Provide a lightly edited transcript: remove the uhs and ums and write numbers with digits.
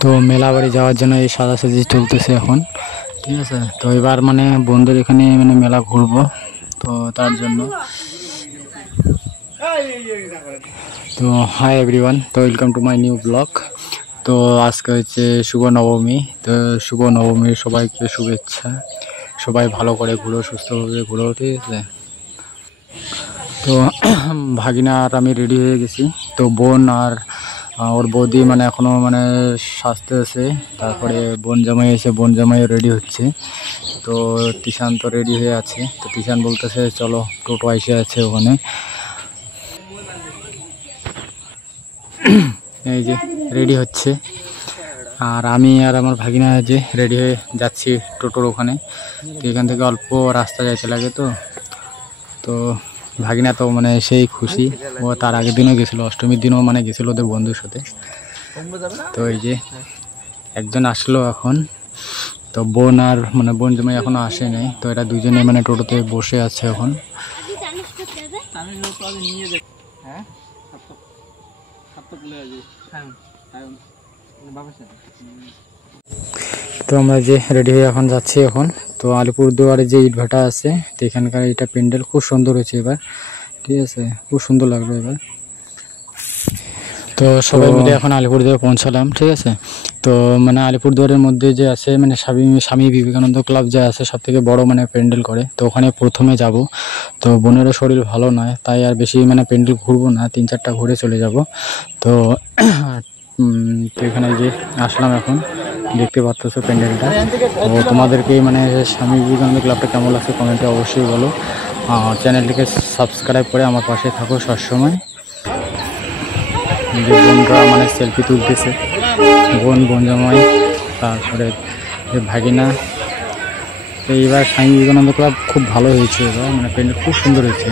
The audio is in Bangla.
তো মেলা বাড়ি যাওয়ার জন্য এই সাজাসাজি চলতেছে এখন, ঠিক আছে। তো এবার মানে বন্ধুদের এখানে মানে মেলা ঘুরবো, তো তার জন্য। তো হাই এভরিওয়ান, তো welcome to my new blog. তো আজকে হচ্ছে শুভ নবমী, তো শুভ নবমীর সবাইকে শুভেচ্ছা। সবাই ভালো করে ঘুরো, সুস্থভাবে ঘুরো, ঠিক আছে। তো ভাগিনা আর আমি রেডি হয়ে গেছি। তো বোন আর ওর বৌদি মানে এখনও মানে সাজতে আছে। তারপরে বোন জামাই এসে বোন জামাই রেডি হচ্ছে। তো তিশান তো রেডি হয়ে আছে। তো তিশান বলতেছে চলো, টোটো এসে আছে ওখানে। এই যে রেডি হচ্ছে, আর আমি আর আমার ভাগিনা যে রেডি হয়ে যাচ্ছি টোটোর ওখানে। তো এখান থেকে অল্প রাস্তা যাইতে লাগে। তো ভাগিনা তো মানে সেই খুশি, ও তার আগের দিনও গেছিলো, অষ্টমীর দিনও মানে গেছিলো ওদের বন্ধুর সাথে। তো এই যে একজন আসলো এখন। তো বোন আর মানে বোন জামাই এখনো আসে নাই। তো এরা দুজনে মানে টোটোতে বসে আছে এখন। তো আমরা যে রেডি হয়ে এখন যাচ্ছি এখন। তো আলিপুরদুয়ারে যে ইটভাটা আছে, তো এখানকার এটা প্যান্ডেল খুব সুন্দর হয়েছে এবার, ঠিক আছে। খুব সুন্দর লাগলো এবার। তো সবাই মিলে এখন আলিপুরদুয়ারে পৌঁছালাম, ঠিক আছে। তো মানে আলিপুরদুয়ারের মধ্যে যে আছে মানে স্বামী বিবেকানন্দ ক্লাব যে আছে, সব থেকে বড় মানে প্যান্ডেল করে। তো ওখানে প্রথমে যাব। তো বোনেরও শরীর ভালো নয়, তাই আর বেশি মানে প্যান্ডেল ঘুরবো না, 3-4টা ঘুরে চলে যাব। তো এখানে যে আসলাম এখন, দেখতে পাচ্ছ প্যান্ডেলটা। তো তোমাদেরকে মানে স্বামী বিবেকানন্দ ক্লাবটা কেমন লাগছে কমেন্টে অবশ্যই বলো। চ্যানেলটিকে সাবস্ক্রাইব করে আমার পাশে থাকো সবসময়। যে বোনরা মানে সেলফি তুলতেছে, বোন জামাই, তারপরে ভাগিনা। তো এইবার স্বামী বিবেকানন্দ ক্লাব খুব ভালো হয়েছে এবার, মানে প্যান্ডেল খুব সুন্দর হয়েছে।